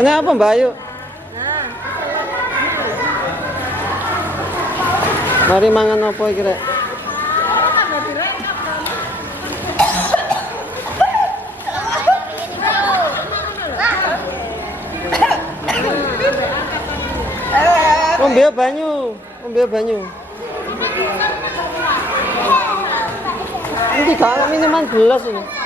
Kenapa Mbak Ayu? Mari mangan apa iki rek? Ombe banyu, ombe banyu. Ini gak minuman gelas ini.